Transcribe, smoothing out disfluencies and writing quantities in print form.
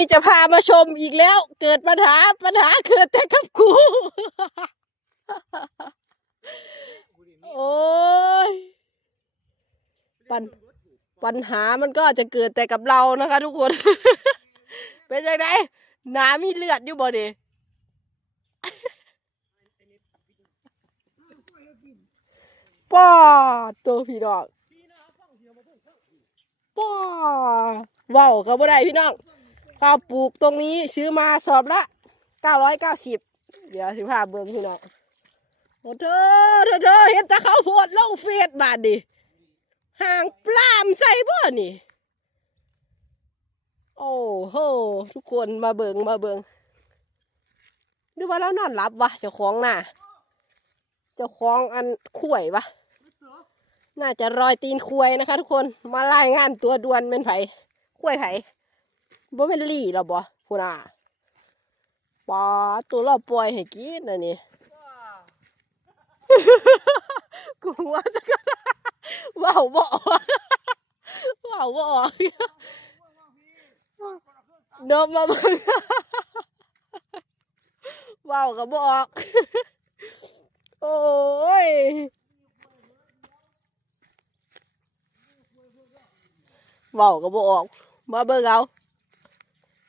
ที่จะพามาชมอีกแล้วเกิดปัญหาเกิดแต่กับกูโอ้ยปัญปัญหามันก็จะเกิดแต่กับเรานะคะทุกคน เป็นยังไงน้ำมีเลือดอยู่บ่ดิป้าตัวพี่น้องป้าว้าวก็บ่ได้พี่น้องข้าวปลูกตรงนี้ซื้อมาสอบละ990เดี๋ยวสิพาเบิ่งพี่น้องโอ้เธอเห็นแต่เขาโพดลงเฟซบาดดิห่างปลามใส่บ่นี่โอ้โหทุกคนมาเบิ่งดูว่าแล้วนอนหลับวะเจ้าของน่ะเจ้าของอันข่วยวะน่าจะรอยตีนข่วยนะคะทุกคนมารายงานตัวด่วนเป็นไผข่วยไผบ่เป็นลี่หรอบ่พูน่ะปอตัวเราปล่อยให้กินน่ะนี่ กูว่าจะกันว้าวบ่ออกว้าวบ่ออกเดิมมาเบิ่งว้าวก็บ่ออกโอ้ยว้าวก็บ่ออกมาเบิ่งเอา